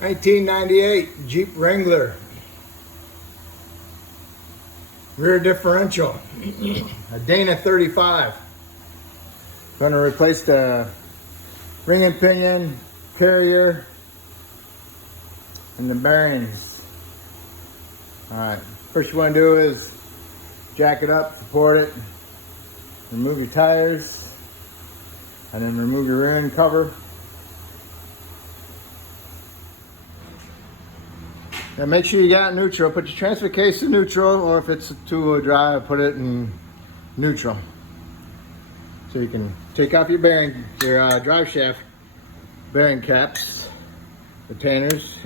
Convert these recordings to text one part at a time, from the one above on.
1998 Jeep Wrangler, rear differential, a Dana 35. Going to replace the ring and pinion, carrier, and the bearings. Alright, first you want to do is jack it up, support it, remove your tires, and then remove your rear end cover. And make sure you got neutral. Put your transfer case in neutral, or if it's a two-wheel drive, put it in neutral. So you can take off your bearing, your drive shaft bearing caps, retainers.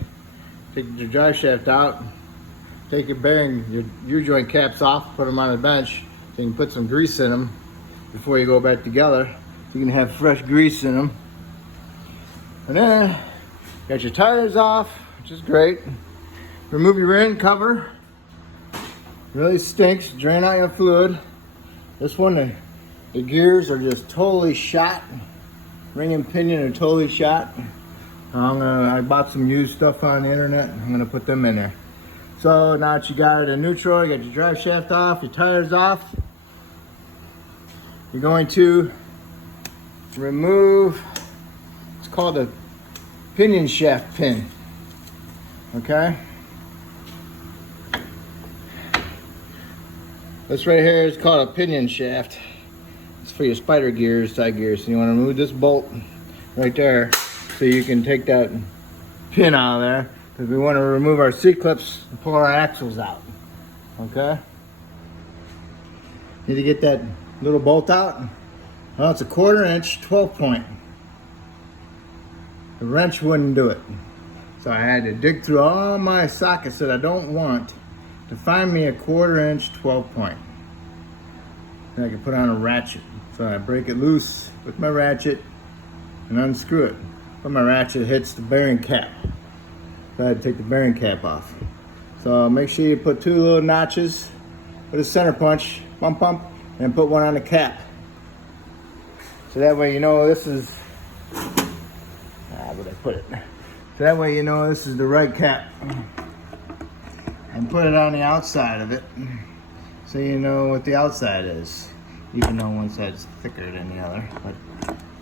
Take your drive shaft out. Take your bearing, your U-joint caps off. Put them on the bench. So you can put some grease in them before you go back together. So you can have fresh grease in them. And then got your tires off, which is great. Remove your rear end cover. Really stinks. Drain out your fluid. This one, the gears are just totally shot. Ring and pinion are totally shot. I bought some used stuff on the internet. I'm gonna put them in there. So now that you got it in neutral, you got your drive shaft off, your tires off. You're going to remove, it's called a Pinion Shaft Pin. Okay? This right here is called a pinion shaft. It's for your spider gears, side gears. So you want to remove this bolt right there so you can take that pin out of there, because we want to remove our C-clips and pull our axles out. Okay? Need to get that little bolt out. Well, it's a 1/4 inch 12 point. The wrench wouldn't do it. So I had to dig through all my sockets that I don't want to find me a 1/4 inch 12 point. Then I can put on a ratchet. So I break it loose with my ratchet and unscrew it. But my ratchet hits the bearing cap. So I had to take the bearing cap off. So make sure you put 2 little notches with a center punch, bump bump, and put one on the cap. So that way you know this is, where'd I put it? So that way you know this is the right cap. And put it on the outside of it, so you know what the outside is, even though one side's thicker than the other. But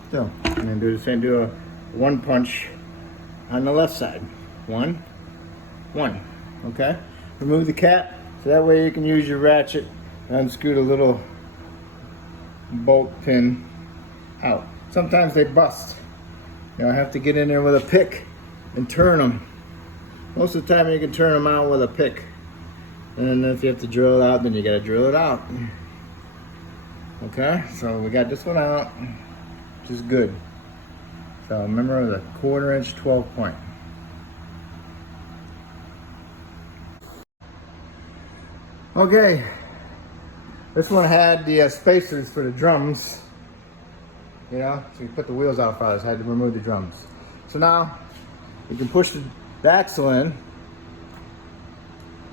still, and then do the same. Do a 1 punch on the left side. 1, 1. Okay. Remove the cap, so that way you can use your ratchet and unscrew the little bolt pin out. Sometimes they bust. You know, I have to get in there with a pick and turn them. Most of the time you can turn them out with a pick. And if you have to drill it out, then you gotta drill it out. Okay, so we got this one out, which is good. So remember the 1/4 inch 12 point. Okay, this one had the spacers for the drums. You know, so you put the wheels out first, I had to remove the drums. So now you can push the axle in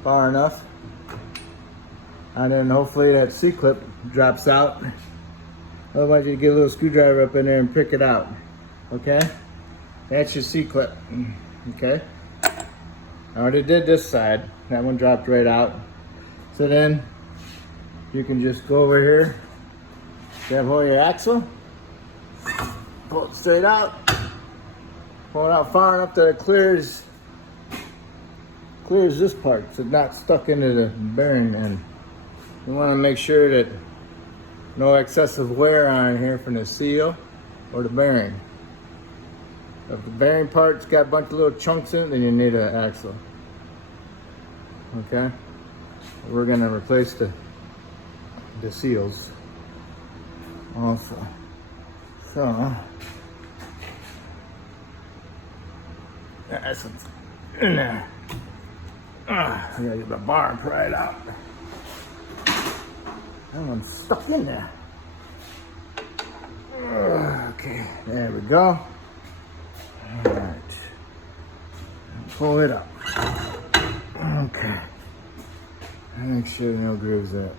far enough, and then hopefully that C-clip drops out. Otherwise you get a little screwdriver up in there and pick it out. Okay, that's your C-clip. Okay, I already did this side. That one dropped right out. So then you can just go over here, grab hold of your axle, pull it straight out, pull it out far enough that it clears this part, so it's not stuck into the bearing end. You want to make sure that no excessive wear on here from the seal or the bearing. If the bearing part's got a bunch of little chunks in it, then you need an axle. Okay? We're going to replace the seals also. So that's what's in there. I gotta get the bar and pry it out. That one's stuck in there. Okay, there we go. All right, pull it up. Okay, make sure no grooves there.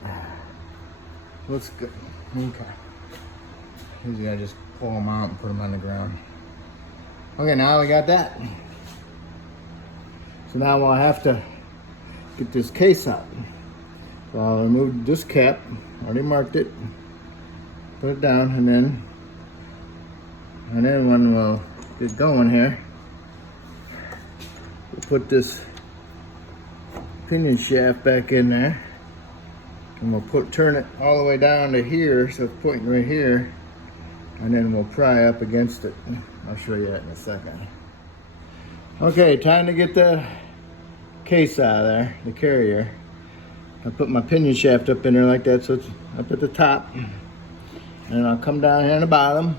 Looks good. Okay, usually I just pull them out and put them on the ground. Okay, now we got that. So now I'll have to get this case out. So I'll remove this cap, already marked it, put it down, and then when we'll get going here, we'll put this pinion shaft back in there, and we'll turn it all the way down to here, so it's pointing right here, and then we'll pry up against it. I'll show you that in a second. Okay, time to get the case out of there, the carrier. I put my pinion shaft up in there like that, so it's up at the top, and I'll come down here in the bottom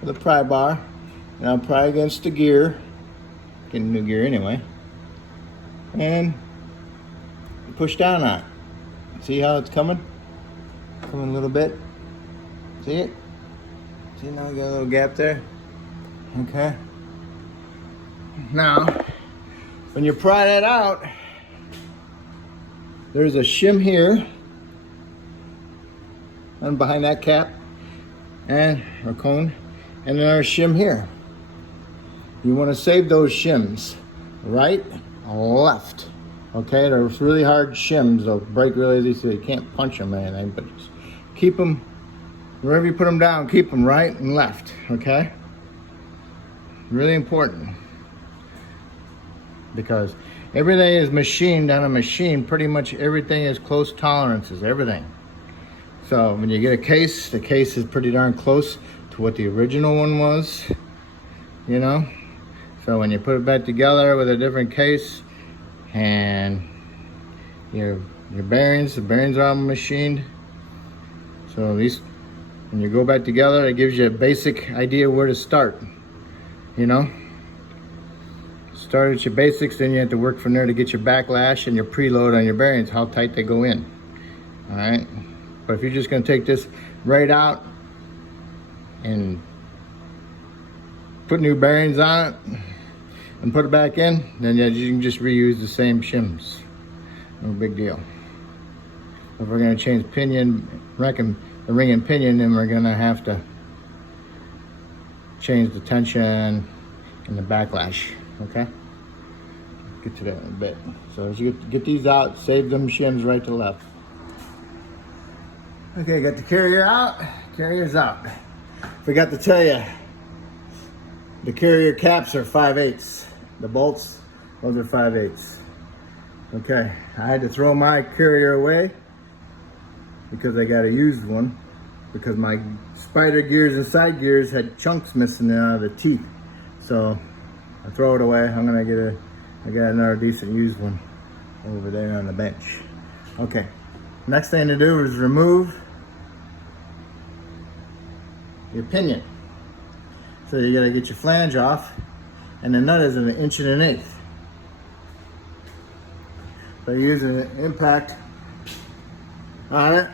with a pry bar, and I'll pry against the gear, getting new gear anyway, and push down on it. See how it's coming? Coming a little bit. See it? See, now we got a little gap there. Okay. Now, when you pry that out, there's a shim here and behind that cap and or cone, and then there's a shim here. You want to save those shims, right, left. Okay, they're really hard shims. They'll break really easy, so you can't punch them or anything, but just keep them, wherever you put them down, keep them right and left, okay? Really important. Because everything is machined on a machine. Pretty much everything is close tolerances, everything. So when you get a case, the case is pretty darn close to what the original one was, you know? So when you put it back together with a different case, and your bearings, the bearings are all machined. So at least when you go back together, it gives you a basic idea where to start, you know? Start at your basics, then you have to work from there to get your backlash and your preload on your bearings, how tight they go in. All right, but if you're just going to take this right out and put new bearings on it and put it back in, then yeah, you can just reuse the same shims. No big deal. If we're going to change pinion, the ring and pinion, then we're going to have to change the tension and the backlash. Okay, get to that in a bit. So as you get these out, save them shims right to left. Okay, got the carrier out. Carrier's out. Forgot to tell you, the carrier caps are 5/8. The bolts, those are 5/8. Okay, I had to throw my carrier away because I got a used one, because my spider gears and side gears had chunks missing out of the teeth. So I throw it away. I got another decent used one over there on the bench. Okay, next thing to do is remove your pinion. So you gotta get your flange off, and the nut is 1 1/8 inches. So you're using an impact on it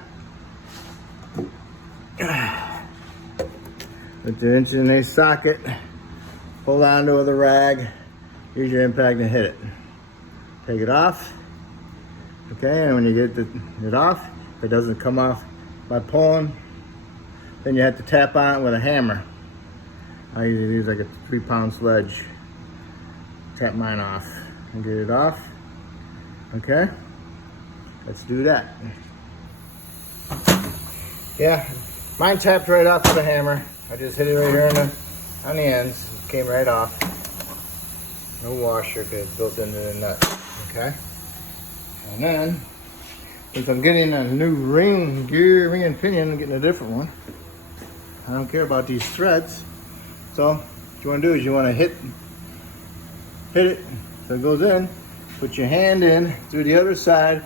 with the 1 1/8 socket. Hold on to it with a rag, use your impact and hit it. Take it off. Okay, and when you get it off, if it doesn't come off by pulling, then you have to tap on it with a hammer. I usually use like a 3-pound sledge. Tap mine off and get it off. Okay, let's do that. Yeah, mine tapped right off with a hammer. I just hit it right here on the ends. Came right off. No washer because it's built into the nut. Okay. And then, since I'm getting a new ring and pinion, I'm getting a different one. I don't care about these threads. So what you want to do is you want to hit it so it goes in. Put your hand in through the other side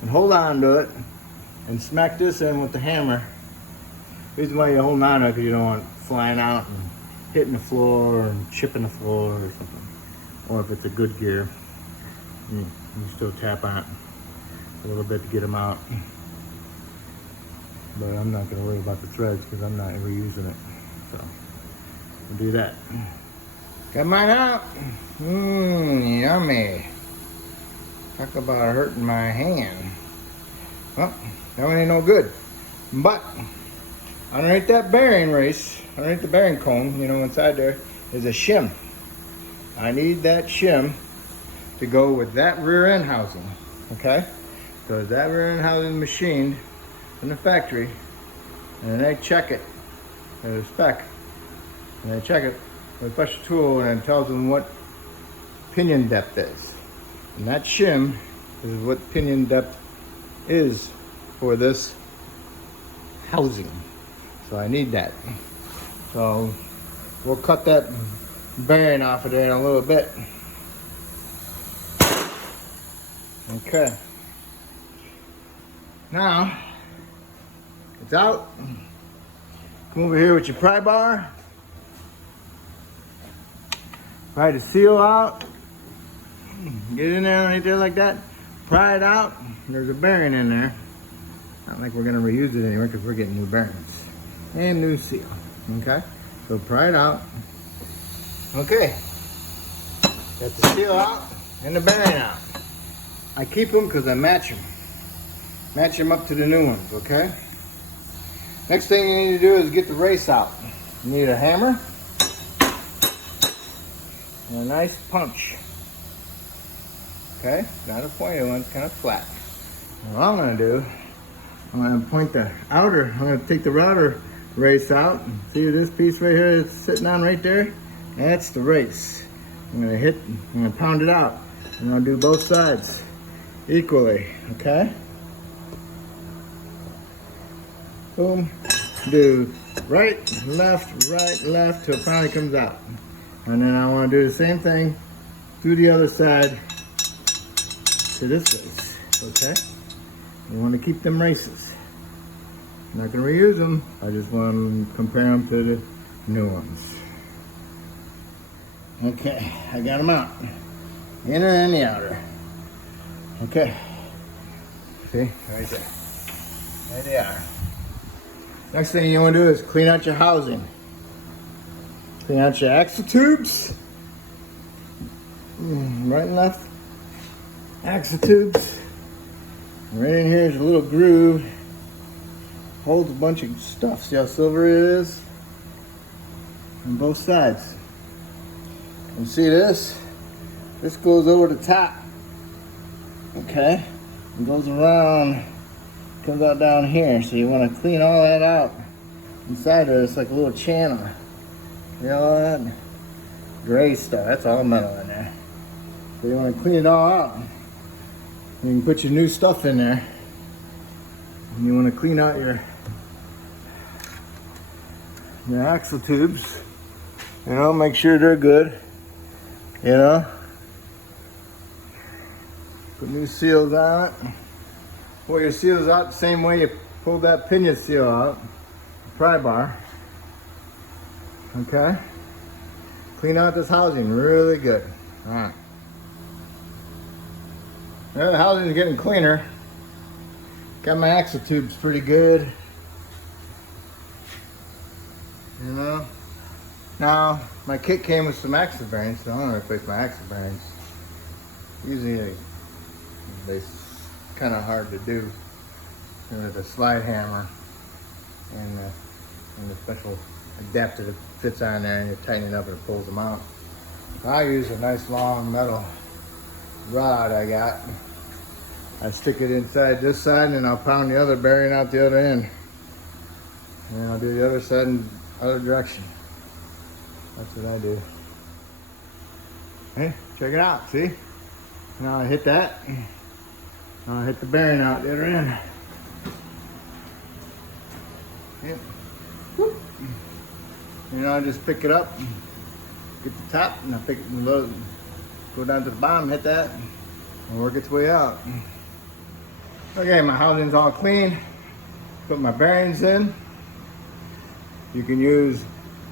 and hold on to it and smack this in with the hammer. The reason why you're holding on to it because you don't want it flying out and hitting the floor and chipping the floor or something. Or if it's a good gear, you still tap on it a little bit to get them out. But I'm not going to worry about the threads because I'm not ever using it. So we'll do that. Got mine out. Yummy. Talk about hurting my hand. Well, that one ain't no good. But underneath that bearing race, underneath the bearing cone, you know, inside there is a shim. I need that shim to go with that rear end housing, okay? So that rear end housing is machined from the factory, and then they check it at a spec, and they check it with a special tool, and it tells them what pinion depth is. And that shim is what pinion depth is for this housing. So I need that. So we'll cut that bearing off of there in a little bit. Okay. Now, it's out. Come over here with your pry bar. Pry the seal out. Get in there right there like that. Pry it out. There's a bearing in there. Not like we're gonna reuse it anywhere because we're getting new bearings. And new seal, okay? So pry it out. Okay. Got the seal out and the bearing out. I keep them because I match them. Match them up to the new ones, okay? Next thing you need to do is get the race out. You need a hammer and a nice punch. Okay, not a pointed one, kind of flat. What I'm gonna do, I'm gonna point the outer, I'm gonna take the outer race out. See this piece right here that's sitting on right there? That's the race. I'm gonna pound it out. I'm gonna do both sides equally, okay? Boom, do right, left, till it finally comes out. And then I wanna do the same thing through the other side to this race, okay? You wanna keep them races. I'm not gonna reuse them, I just wanna compare them to the new ones. Okay, I got them out. Inner and the outer. Okay. See, right there. There they are. Next thing you want to do is clean out your housing. Clean out your axle tubes. Right and left. Axle tubes. Right in here is a little groove. Holds a bunch of stuff. See how silver it is? On both sides. You see this? This goes over the top. Okay? It goes around. Comes out down here, so you want to clean all that out. Inside of it, it's like a little channel. You know all that gray stuff, that's all metal in there. So you want to clean it all out. You can put your new stuff in there. And you want to clean out your axle tubes. You know, make sure they're good. You know? Put new seals on it. Pull your seals out the same way you pulled that pinion seal out, pry bar. Okay? Clean out this housing really good. Alright. Now the housing is getting cleaner. Got my axle tubes pretty good. You know? Now, my kit came with some axle bearings, so I'm going to replace my axle bearings. Usually they kind of hard to do with a slide hammer and the special adapter that fits on there, and you tighten it up and it pulls them out. I use a nice long metal rod I got. I stick it inside this side and I'll pound the other bearing out the other end. And I'll do the other side in the other direction. That's what I do. Hey, check it out, see? Now I hit that. Now I hit the bearing out the other end. Yep. Whoop. You know, I just pick it up, get the top, and I pick it and load, go down to the bottom, hit that, and work its way out. Okay, my housing's all clean. Put my bearings in. You can use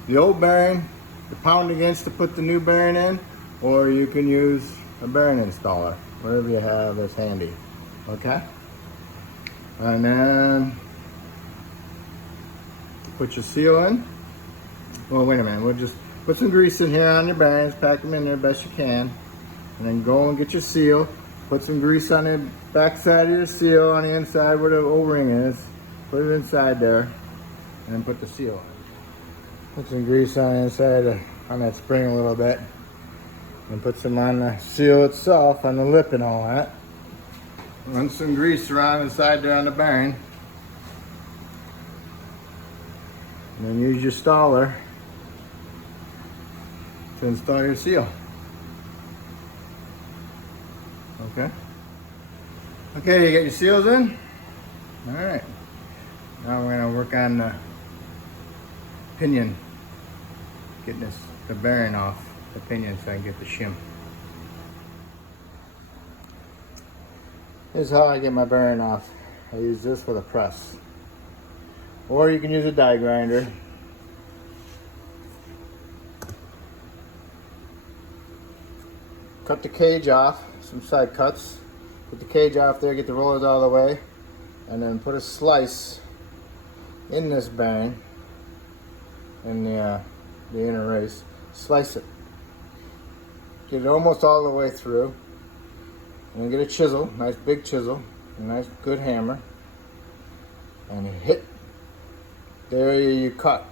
the old bearing to pound against to put the new bearing in, or you can use a bearing installer, whatever you have that's handy. Okay? And then put your seal in. Well, wait a minute. We'll just put some grease in here on your bearings, pack them in there best you can, and then go and get your seal. Put some grease on the back side of your seal, on the inside where the O-ring is. Put it inside there, and then put the seal on. Put some grease on the inside on that spring a little bit. And put some on the seal itself, on the lip and all that. Run some grease around inside there on the bearing. And then use your staller to install your seal. Okay. Okay, you got your seals in? Alright. Now we're going to work on the pinion. Getting the bearing off the pinion so I can get the shim. This is how I get my bearing off. I use this with a press. Or you can use a die grinder. Cut the cage off, some side cuts. Put the cage off there, get the rollers out of the way, and then put a slice in this bearing, in the inner race. Slice it. Get it almost all the way through. And then get a chisel, nice big chisel, a nice good hammer, and you hit the area you cut,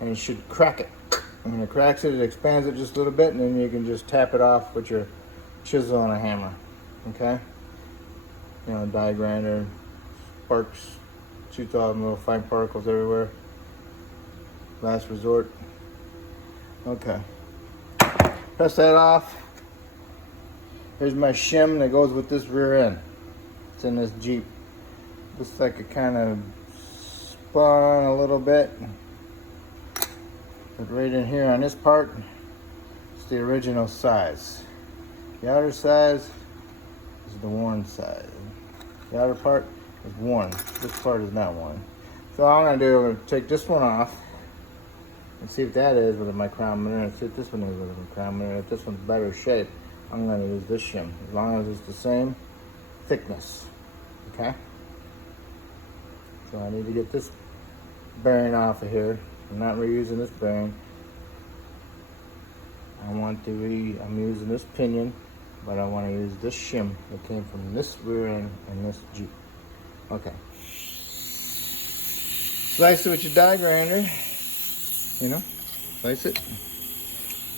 and you should crack it. And when it cracks it, it expands it just a little bit, and then you can just tap it off with your chisel and a hammer. Okay? You know, die grinder, sparks, shoots all them little fine particles everywhere. Last resort. Okay. Press that off. Here's my shim that goes with this rear end. It's in this Jeep. Looks like it kind of spun a little bit. But right in here on this part, it's the original size. The outer size is the worn size. The outer part is worn. This part is not worn. So all I'm going to do, I'm going to take this one off and see if that is with a micrometer, and see if this one is with a micrometer. If this one's better shape, I'm going to use this shim, as long as it's the same thickness. Okay? So I need to get this bearing off of here. I'm not reusing this bearing. I'm using this pinion, but I want to use this shim that came from this rear end and this Jeep. Okay. Slice it with your die grinder. You know, slice it.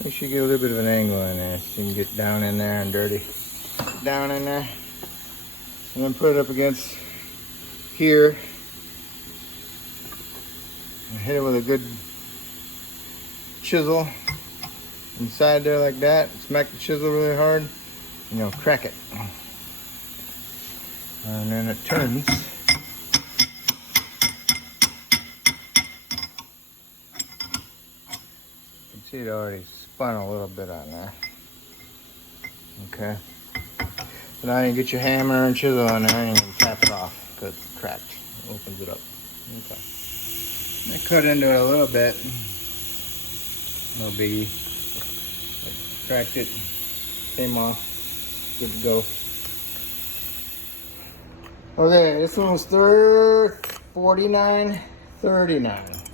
Make sure you get a little bit of an angle in there so you can get down in there and dirty. Down in there. And then put it up against here. And hit it with a good chisel inside there like that. Smack the chisel really hard. And you'll crack it. And then it turns. You can see it already spun a little bit on there. Okay. So now you can get your hammer and chisel on there and you can tap it off because it's cracked. It opens it up. Okay. I cut into it a little bit. No biggie. I cracked it. Came off. Good to go. Okay, this one was $49.39.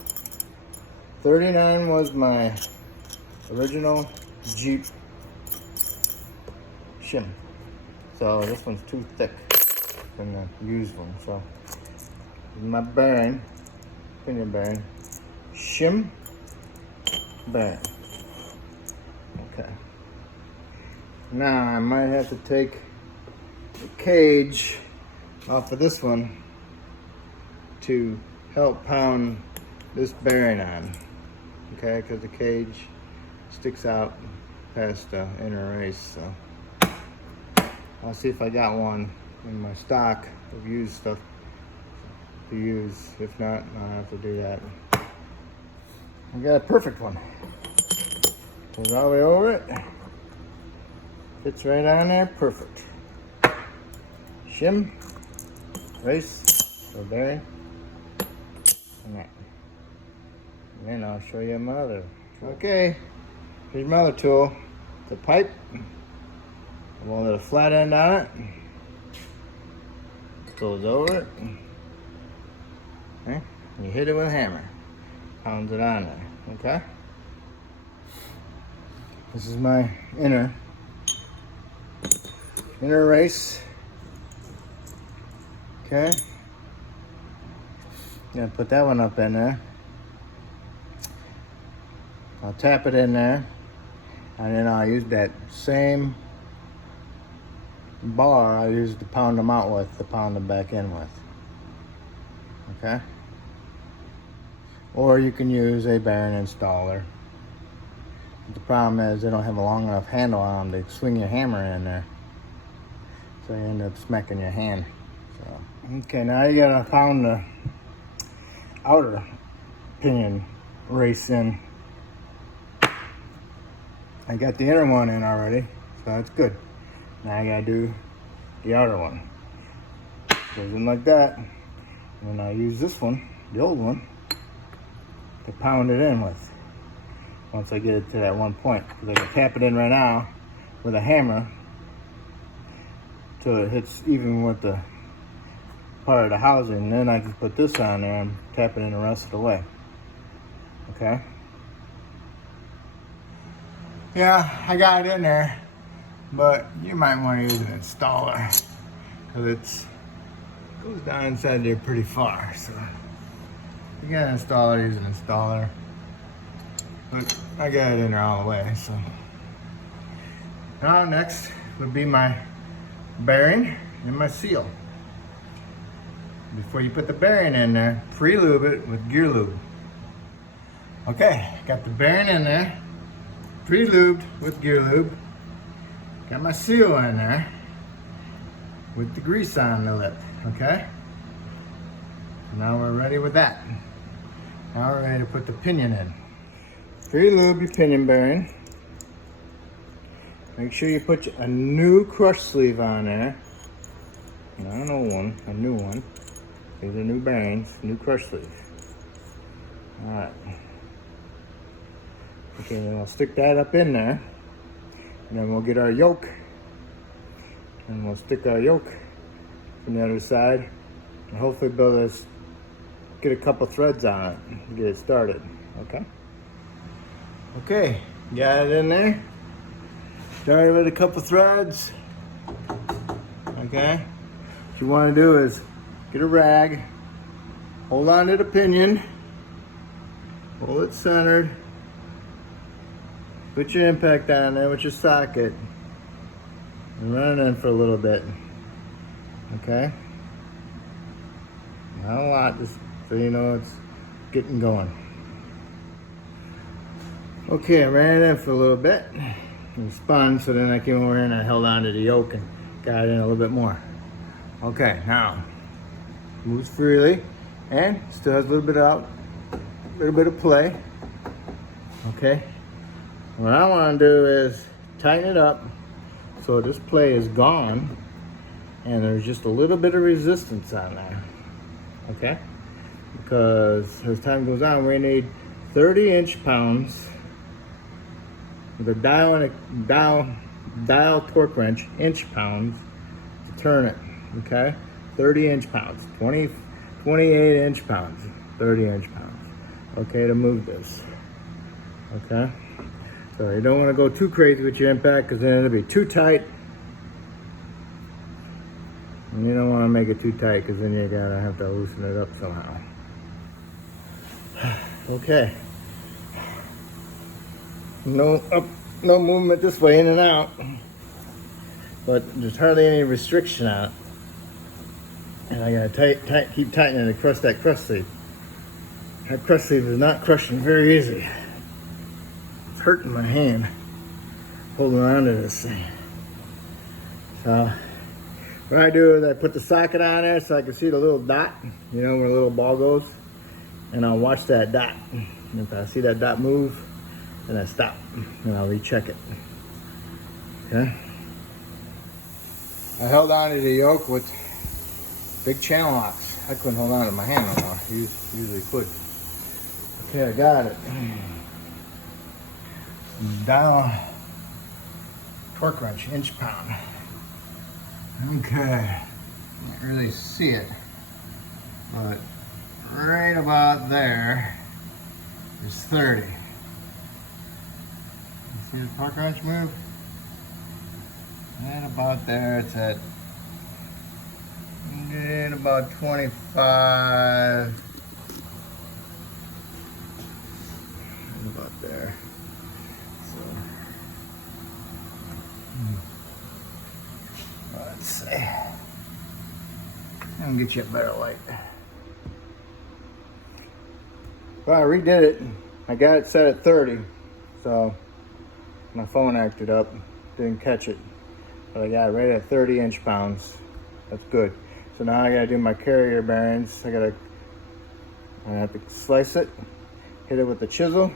$39 was my original Jeep shim. So this one's too thick than the used one. So my bearing, pinion bearing, shim bearing. Okay. Now I might have to take the cage off of this one to help pound this bearing on. Okay, because the cage sticks out past the inner race. So I'll see if I got one in my stock of used stuff to use. If not, I'll have to do that. I got a perfect one. Goes all the way over it. Fits right on there, perfect. Shim, race, or bearing, and that. And then I'll show you my other. Okay, here's my other tool. It's a pipe. I want a little flat end on it. Goes over it. Okay, you hit it with a hammer. Pounds it on there. Okay. This is my inner race. Okay. Gonna put that one up in there. I'll tap it in there. And then I'll use that same bar I used to pound them out with, to pound them back in with. Okay? Or you can use a bearing installer. The problem is they don't have a long enough handle on them to swing your hammer in there. So you end up smacking your hand. So, okay, now you gotta pound the outer pinion race in. I got the inner one in already, so that's good. Now I gotta do the outer one. Goes in like that. And then I use this one, the old one, to pound it in with. Once I get it to that one point, because I can tap it in right now with a hammer till it hits even with the part of the housing. And then I can put this on there and tap it in the rest of the way. Okay? Yeah, I got it in there, but you might want to use an installer because it goes down inside there pretty far. So you got an installer, use an installer. But I got it in there all the way. So now next would be my bearing and my seal. Before you put the bearing in there, pre-lube it with gear lube. Okay, got the bearing in there, pre-lubed with gear lube. Got my seal in there with the grease on the lip. Okay, so now we're ready with that. Now we're ready to put the pinion in. Pre-lube your pinion bearing. Make sure you put a new crush sleeve on there. Not an old one, a new one. These are new bearings, new crush sleeve. Alright. Okay, then we'll stick that up in there. And then we'll get our yoke. And we'll stick our yoke from the other side. And hopefully be able to get a couple threads on it and get it started. Okay? Okay, got it in there. Started with a couple threads. Okay? What you want to do is get a rag, hold on to the pinion, hold it centered, put your impact on there with your socket, and run it in for a little bit. Okay? Not a lot, just so you know it's getting going. Okay, I ran it in for a little bit and spun, so then I came over here and I held on to the yoke and got it in a little bit more. Okay, now moves freely and still has a little bit out, a little bit of play. Okay, what I want to do is tighten it up so this play is gone and there's just a little bit of resistance on there. Okay, because as time goes on, we need 30 inch-pounds with a dial torque wrench, inch-pounds, to turn it. Okay, 30 inch-pounds, 28 inch-pounds, 30 inch-pounds. Okay, to move this. Okay, so you don't want to go too crazy with your impact because then it'll be too tight. And you don't want to make it too tight because then you're gonna have to loosen it up somehow. Okay. No movement this way, in and out. But there's hardly any restriction on it. And I gotta keep tightening to crush that crush sleeve. That crush sleeve is not crushing very easy. It's hurting my hand holding on to this thing. So what I do is I put the socket on there so I can see the little dot, you know, where the little ball goes. And I'll watch that dot. And if I see that dot move, then I stop and I'll recheck it. Okay? I held on to the yoke with big channel locks. I couldn't hold on to my hand no more. Usually could. Okay, I got it. Dial torque wrench, inch-pound. Okay. Can't really see it, but right about there is 30. You see the torque wrench move? And about there it's at and about 25. And about there. So Let's see. I'm gonna get you a better light. Well, I redid it. I got it set at 30, so my phone acted up, didn't catch it. But I got it right at 30 inch-pounds. That's good. So now I gotta do my carrier bearings. I have to slice it, hit it with the chisel,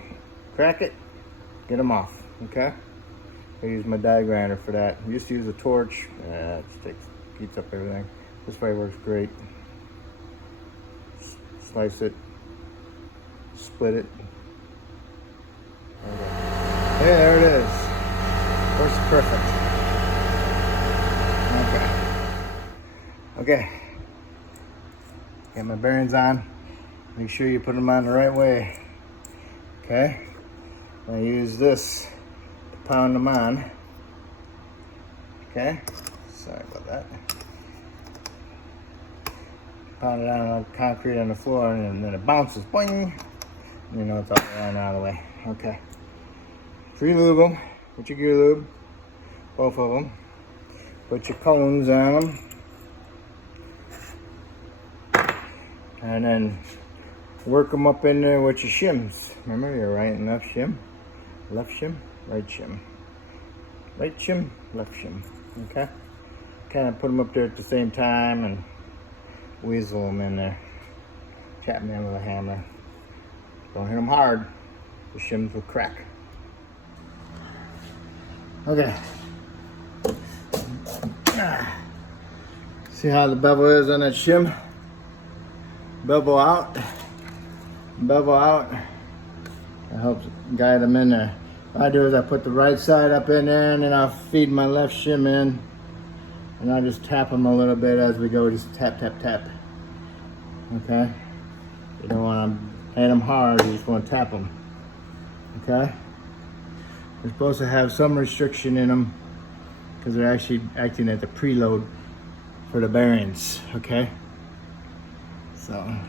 crack it, get them off, okay? I use my die grinder for that. I used to use a torch. It heats up everything. This way works great. Slice it, split it. Okay. Yeah, there it is. Works perfect. Okay. Get my bearings on. Make sure you put them on the right way. Okay. I use this to pound them on. Okay. Sorry about that. Pound it on the concrete on the floor, and then it bounces. Boing. You know it's all around out of the way. Okay. Pre-lube them. Put your gear lube. Both of them. Put your cones on them. And then work them up in there with your shims. Remember your right and left shim. Left shim, right shim. Right shim, left shim. Okay? Kind of put them up there at the same time and weasel them in there. Tap them in with a hammer. Don't hit them hard. The shims will crack. Okay. See how the bevel is on that shim? Bevel out. Bevel out. That helps guide them in there. What I do is I put the right side up in there, and then I'll feed my left shim in, and I'll just tap them a little bit as we go. Just tap, tap, tap. Okay? You don't want to hit them hard, you just want to tap them. Okay? They're supposed to have some restriction in them because they're actually acting as a preload for the bearings. Okay? So I'm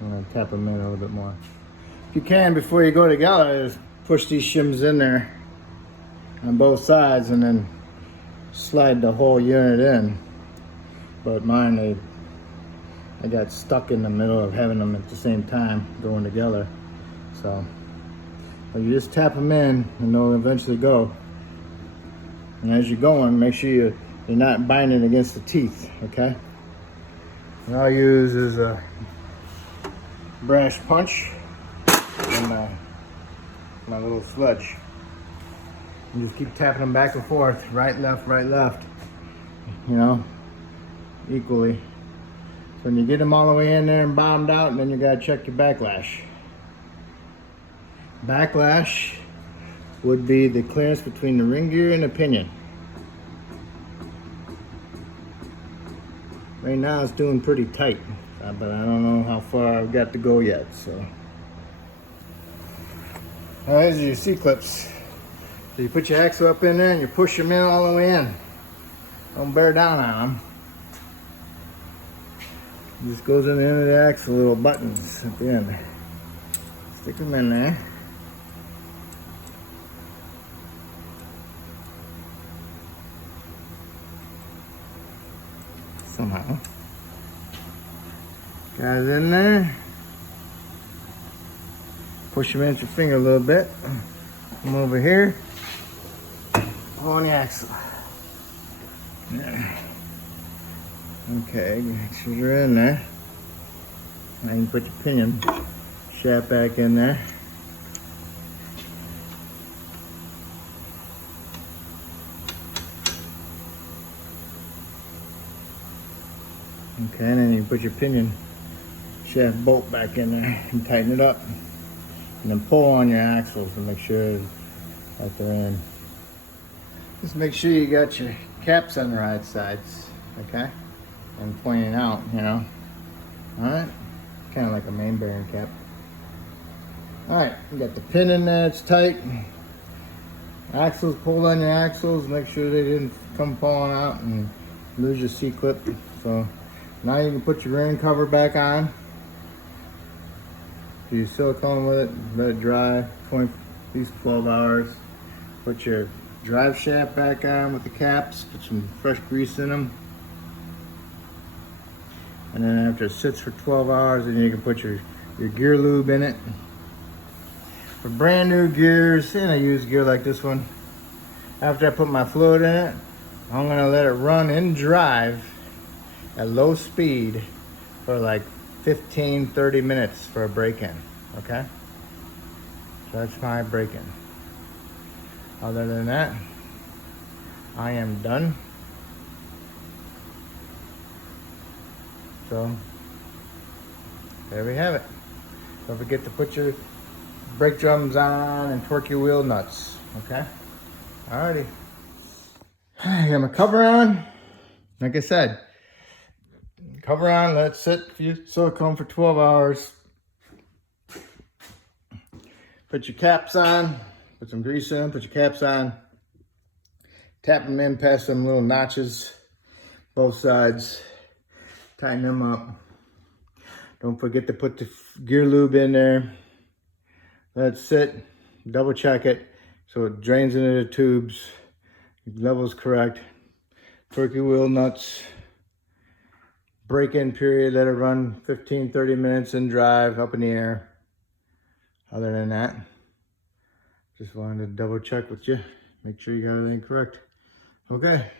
gonna tap them in a little bit more. If you can, before you go together, just push these shims in there on both sides and then slide the whole unit in. But mine, I got stuck in the middle of having them at the same time going together. So but you just tap them in and they'll eventually go. And as you're going, make sure you're not binding against the teeth, okay? What I'll use is a brass punch and my little sludge. And just keep tapping them back and forth, right, left, you know, equally. So when you get them all the way in there and bottomed out, then you gotta check your backlash. Backlash would be the clearance between the ring gear and the pinion. Right now it's doing pretty tight, but I don't know how far I've got to go yet, so. All right, these are your C-clips. So you put your axle up in there and you push them in all the way in. Don't bear down on them. It just goes in the end of the axle, little buttons at the end. Stick them in there. Somehow. Guys in there. Push them in with your finger a little bit. Come over here. Pull on the axle. There. Okay, make sure you're in there. Now you can put your pinion shaft back in there. Okay, and then you put your pinion shaft bolt back in there and tighten it up. And then pull on your axles to make sure that they're in. Just make sure you got your caps on the right sides, okay? And pointing out, you know. Alright? Kind of like a main bearing cap. Alright, you got the pin in there, it's tight. Axles, pull on your axles, make sure they didn't come falling out and lose your C-clip. So now you can put your ring cover back on. Do your silicone with it, let it dry, at least 12 hours. Put your drive shaft back on with the caps, put some fresh grease in them. And then after it sits for 12 hours, then you can put your gear lube in it. For brand new gears, and I use gear like this one, after I put my fluid in it, I'm gonna let it run in drive at low speed for like 15-30 minutes for a break-in, okay? So that's my break-in. Other than that, I am done. So, there we have it. Don't forget to put your brake drums on and torque your wheel nuts, okay? Alrighty. I got my cover on. Like I said, cover on, let it sit for your silicone for 12 hours. Put your caps on, put some grease in, put your caps on. Tap them in past some little notches, both sides. Tighten them up. Don't forget to put the gear lube in there. Let it sit, double check it so it drains into the tubes. Level's correct. Torque your wheel nuts. Break-in period, let it run 15-30 minutes and drive up in the air. Other than that, just wanted to double check with you. Make sure you got everything correct. Okay.